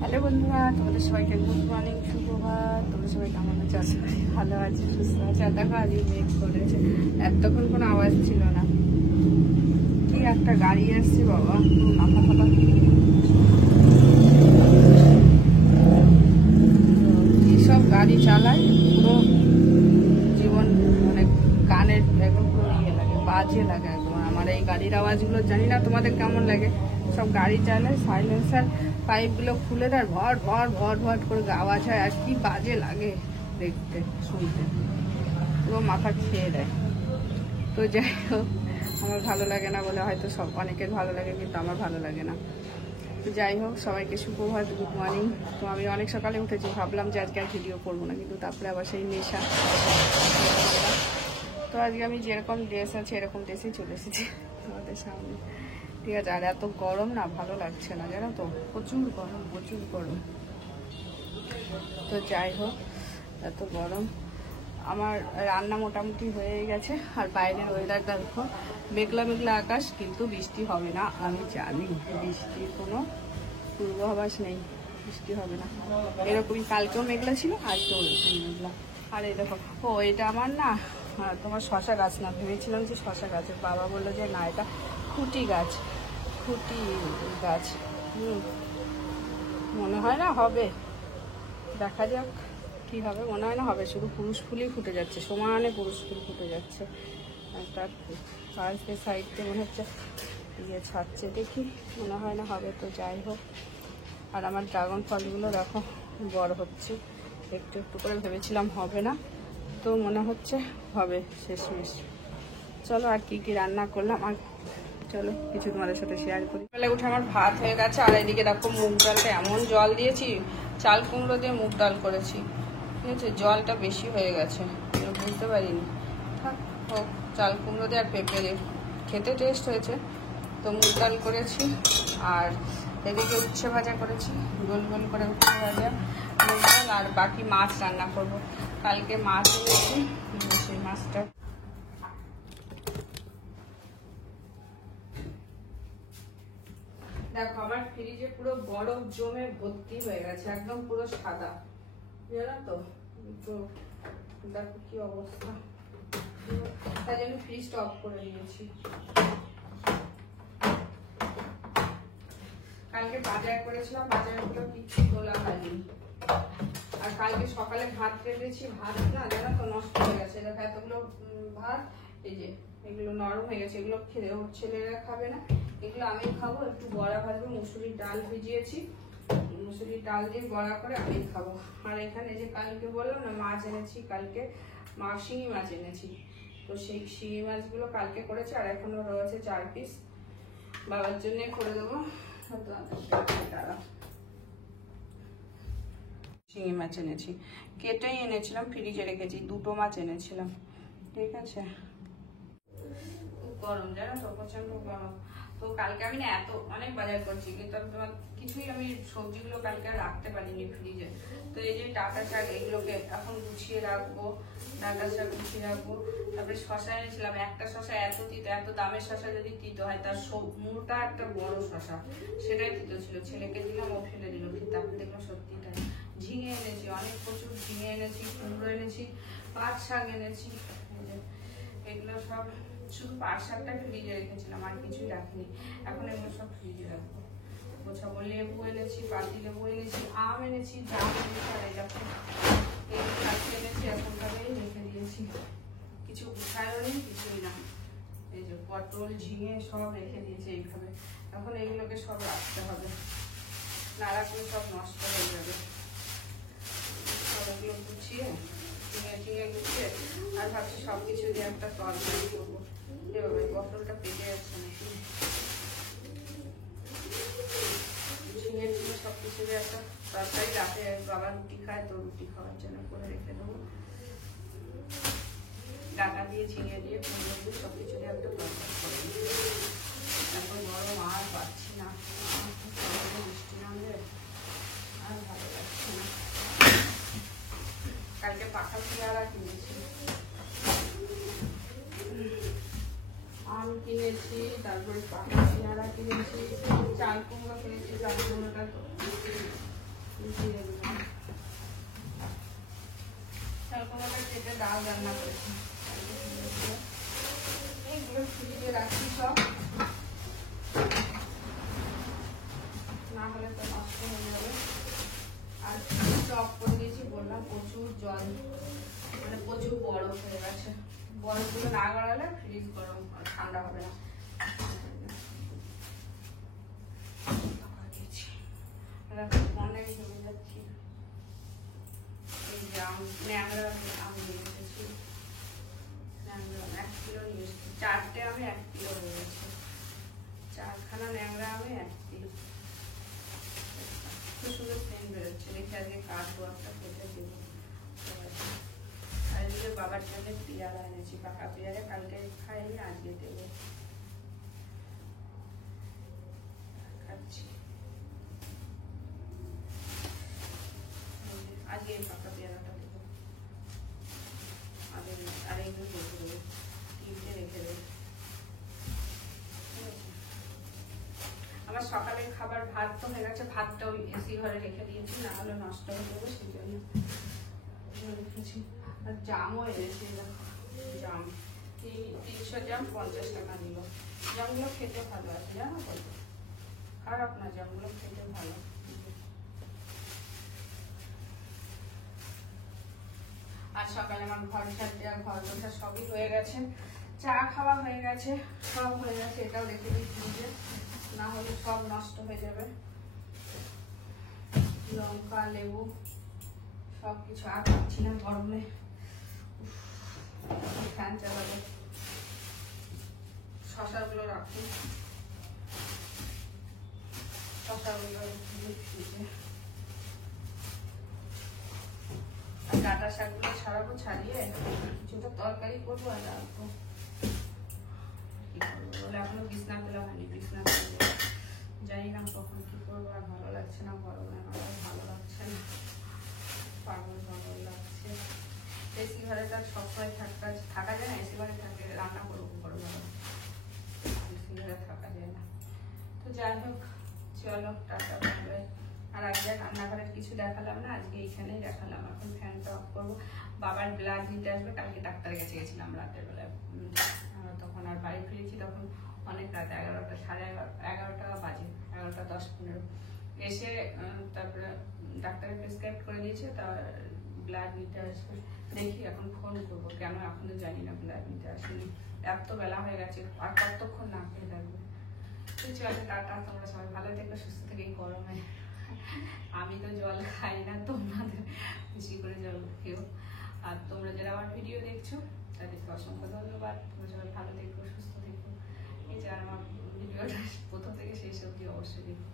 Hello বন্ধুরা, তোমাদের সবাইকে গুড মর্নিং, সুপ্রভাত। তোমরা সবাই কেমন আছো? আশা করি ভালো আছে, সুস্থ আছে। আর দেখো আজকে মেঘ করেছে, এতক্ষণ কোনো আওয়াজ ছিল না। কি একটা গাড়ি আসছে বাবা, মাথা ফাঁকা। এইসব গাড়ি চালায় পুরো জীবন, মানে কানের একদম পুরো ইয়ে লাগে, বাজে লাগে একদম। আমার এই গাড়ির আওয়াজগুলো জানি না তোমাদের কেমন লাগে। সব গাড়ি চালায়, সাইলেন্সার পাইপগুলো খুলে দেয়, ভট ভট ভট ভট করে আওয়াজ হয়, আর কি বাজে লাগে দেখতে শুনতে, পুরো মাথা খেয়ে দেয়। তো যাই হোক, আমার ভালো লাগে না বলে হয়তো সব অনেকের ভালো লাগে, কিন্তু আমার ভালো লাগে না। তো যাই হোক, সবাইকে সুপ্রভাত, গুড মর্নিং। তো আমি অনেক সকালে উঠেছি, ভাবলাম যে আজকে আর ভিডিও করবো না, কিন্তু তারপরে আবার সেই নেশা। তো আজকে আমি যেরকম ড্রেস আছে এরকম ড্রেসেই চলে এসেছি তোমাদের সামনে, ঠিক আছে। আর এত গরম না, ভালো লাগছে না, জানো তো, প্রচুর গরম, প্রচুর গরম। তো যাই হোক, এত গরম। আমার রান্না মোটামুটি হয়ে গেছে, আর বাইরের ওয়েদার দেখো, মেঘলা মেঘলা আকাশ, কিন্তু বৃষ্টি হবে না। আমি জানি বৃষ্টির কোনো পূর্বাভাস নেই, বৃষ্টি হবে না। এরকমই কালকেও মেঘলা ছিল, আজকেও এরকম মেঘলা। আর এই দেখো, ও এটা আমার না তোমার শশা গাছ না, ভেবেছিলাম যে শশা গাছের, বাবা বললো যে না এটা খুঁটি গাছ, খুঁটি গাছ। মনে হয় না হবে, দেখা যাক কি হবে। মনে হয় না হবে, শুধু পুরুষ ফুলই ফুটে যাচ্ছে, সমানে পুরুষ ফুল ফুটে যাচ্ছে। তার পাশের সাইডে মনে হচ্ছে ইয়ে ছাড়ছে, দেখি, মনে হয় না হবে। তো যাই হোক, আর আমার ড্রাগন ফলগুলো দেখো বড় হচ্ছে একটু একটু করে, ভেবেছিলাম হবে না, তো মনে হচ্ছে হবে শেষমেশ। চলো, আর কি কি রান্না করলাম আর চলো কিছু তোমাদের সাথে শেয়ার করি। বেলা উঠে আমার ভাত হয়ে গেছে, আর এদিকে দেখো মুগ ডালটা এমন জল দিয়েছি, চাল কুমড়ো দিয়ে মুগ ডাল করেছি, ঠিক আছে। জলটা বেশি হয়ে গেছে, বুঝতে পারিনি, থাক হোক। চাল কুমড়ো দিয়ে আর পেঁপে দিয়ে খেতে টেস্ট হয়েছে। তো মুগ ডাল করেছি, আর এদিকে উচ্ছে ভাজা করেছি, গোল গোল করে উচ্ছে ভাজা, মুগ ডাল, আর বাকি মাছ রান্না করব। কালকে মাছ এনেছি, সেই মাছটা দেখো আমার ফ্রিজে পুরো বরফ জমে ভর্তি হয়ে গেছে, একদম পুরো সাদা, জানো তো। তো দেখো কি অবস্থা, তাই জন্য ফ্রিজটা অফ করে দিয়েছি। কালকে বাজার করেছিলাম, বাজারগুলো কিছু তোলা হয়নি। আর কালকে সকালে ভাত রেখেছি, ভাত না জানো তো নষ্ট হয়ে গেছে। দেখো এতগুলো ভাত, এই যে এগুলো নরম হয়ে গেছে, এগুলো খেয়ে ছেলেরা খাবে না, এগুলো আমি খাবো। একটু বড়া ভাজবো, মুসুরির ডাল ভিজিয়েছি, মুসুরির ডাল দিয়ে বড়া করে আমি খাবো। আর এখানে যে কালকে বললাম না মাছ এনেছি, কালকে শিঙি মাছ এনেছি, তো সেই শিঙি মাছগুলো কালকে করেছি, আর এখনো রয়েছে 4 পিস, বাবার জন্য করে দেবো। শিঙি মাছ এনেছি, কেটেই এনেছিলাম, ফ্রিজে রেখেছি, 2টো মাছ এনেছিলাম, ঠিক আছে। গরম জানো তো, প্রচন্ড গরম। তো কালকে আমি না অনেক বাজার করছি, কিন্তু তোমার কিছুই আমি সবজিগুলো কালকে আর রাখতে পারিনি ফ্রিজে। তো এই যে ডাঁটা শাক, এগুলোকে এখন গুছিয়ে রাখবো, ডাঁটা শাক গুছিয়ে রাখবো। তারপরে শশা এনেছিলাম, একটা শশা এত তিতো, এত দামের শশা যদি তিতো হয়, তার মোটা একটা বড় শশা, সেটাই তিতো ছিল। ছেলেকে দিলাম, ও ফেলে দিল, তারপরে দেখলাম সত্যি তাই। ঝিঙে এনেছি, অনেক প্রচুর ঝিঙে এনেছি, কুমড়ো এনেছি, পাট শাক এনেছি, এগুলো সব। শুধু পাট শাকটা ফ্রিজে রেখেছিলাম, আর কিছুই রাখিনি। এখন এগুলো সব ফ্রিজে রাখবো। গোছাবো। লেবু এনেছি, পাতি লেবু এনেছি, আম এনেছি, জাম এনেছি, আর এই দেখো এই শাক এনেছি, এখন ভাবেই রেখে দিয়েছি, কিছু গুছায়ও নেই, কিছুই না। এই যে পটল, ঝিঙে সব রেখে দিয়েছি এইভাবে। এখন এইগুলোকে সব রাখতে হবে, না রাখলে সব নষ্ট হয়ে যাবে। সব এগুলো গুছিয়ে ঝিঙে গুছিয়ে, আর ভাবছি সবকিছু দিয়ে একটা তরকারি করবো। এভাবে পটলটা পেকে যাচ্ছে নাকি, ঝিঙে সবকিছু দিয়ে একটা তরকারি, রাতে বাবা রুটি খায়, তো রুটি খাওয়ার জন্য করে রেখে দেবো। ডাটা দিয়ে, ঝিঙে দিয়ে, কুমড়ো দিয়ে, সবকিছু দিয়ে একটা তরকারি করে দেবো। এখন গরম আর পাচ্ছি না, বৃষ্টি নামলে আর ভালো লাগছে না। কালকে পাখা পেয়ারা কিনেছি, আম কিনেছি, তারপরে পাখা পেয়ারা কিনেছি, চাল কুমড়ো কিনেছি। চাল কুমড়োটা তো ডাল রান্না করেছি, এইগুলো ফ্রিজে রাখছি সব, না হলে তো নষ্ট হয়ে যাবে। আর স্টক করে দিয়েছি, বললাম প্রচুর জল, মানে প্রচুর বরফ হয়ে গেছে, বরফগুলো না গড়ালে ফ্রিজ গরম ঠান্ডা হবে না। অনেক জমে যাচ্ছি, এই যে ন্যাংরা আম নিয়ে এসেছি, 1 কিলো নিয়ে এসেছি, 4টে আমি 1 কিলো হয়ে গেছে, 4খানা ন্যাংরা আমি 1 কিলো। খুব সুন্দর সেন্ট বেরোচ্ছে, দেখি আজকে কাটবো, একটা কেটে দেবো। আর এদিকে বাবার জন্য পেয়ারা এনেছি, পাকা পেয়ারা, কালকে খাইনি, আজকে দেবো, খাচ্ছি আজকে এই পাকা পেয়ারাটা দেবো, আর এইগুলো রেখে দেবো, 3টে রেখে দেবো। আমার সকালের খাবার ভাত তো হয়ে গেছে, ভাতটা ওই এসি ঘরে রেখে দিয়েছি, না হলে নষ্ট হয়ে যাবে, সেই জন্য রেখেছি। আর জামও এনেছি, জাম 300 জাম 50 টাকা নিল। জামগুলো খেতে ভালো আছে, জানো তো, খারাপ না, জামগুলো খেতে ভালো। আর সকালে আমার ঘর ঝাড় দেওয়া, ঘর মোছা সবই হয়ে গেছে, চা খাওয়া হয়ে গেছে, সব হয়ে গেছে। এটাও রেখে দিই ফ্রিজে, না হলে সব নষ্ট হয়ে যাবে। লঙ্কা, লেবু সব কিছু, আর পাচ্ছি না গরমে, ফ্যান চালাবো। শশাগুলো রাখি, শশাগুলো ফ্রিজে। আর ডাঁটা শাকগুলো ছাড়াবো, ছাড়িয়ে কিছুটা তরকারি করবো আর রাখবো। কি করবো বলে এখনো বিছনা তোলা হয়নি, বিছনা তুলবো, জানি না কখন কি করবো। আর ভালো লাগছে না গরমে, আমার ভালো লাগছে না, পাগল পাগল লাগছে। এসি ঘরে তো সবসময় থাকা যায় না, এসি ঘরে থাকলে রান্না করবো গরম গরম, এসি ঘরে থাকা যায় না। তো যাই হোক, চলো টাটা বাই। আর আজকে রান্নাঘরের কিছু দেখালাম না, আজকে এইখানেই দেখালাম। এখন ফ্যানটা অফ করবো, বাবার ব্লাড নিতে আসবে, কালকে ডাক্তারের কাছে গেছিলাম রাতের বেলায়, তখন আর বাড়ি ফিরেছি তখন অনেক রাত, 11টা, সাড়ে 11টা বাজে, 11টা 10-15 এসে তারপরে ডাক্তারের প্রেসক্রাইব করে দিয়েছে, তার ব্লাড নিতে আসবে। দেখি এখন ফোন করবো, কেন এখনো জানি না ব্লাড নিতে আসেনি, এত বেলা হয়ে গেছে, আর কতক্ষণ না খেয়ে থাকবে। তো চলো টাটা, তোমরা সবাই ভালো থেকো, সুস্থ থেকে। এই গরমে আমি তো জল খাই না, তোমাদের বেশি করে জল খেও। আর তোমরা যারা আমার ভিডিও দেখছো তাদেরকে অসংখ্য ধন্যবাদ। তোমরা সবাই ভালো থেকো, সুস্থ থেকো। এই যে আমার ভিডিওটা প্রথম থেকে শেষ অবধি অবশ্যই দেখো।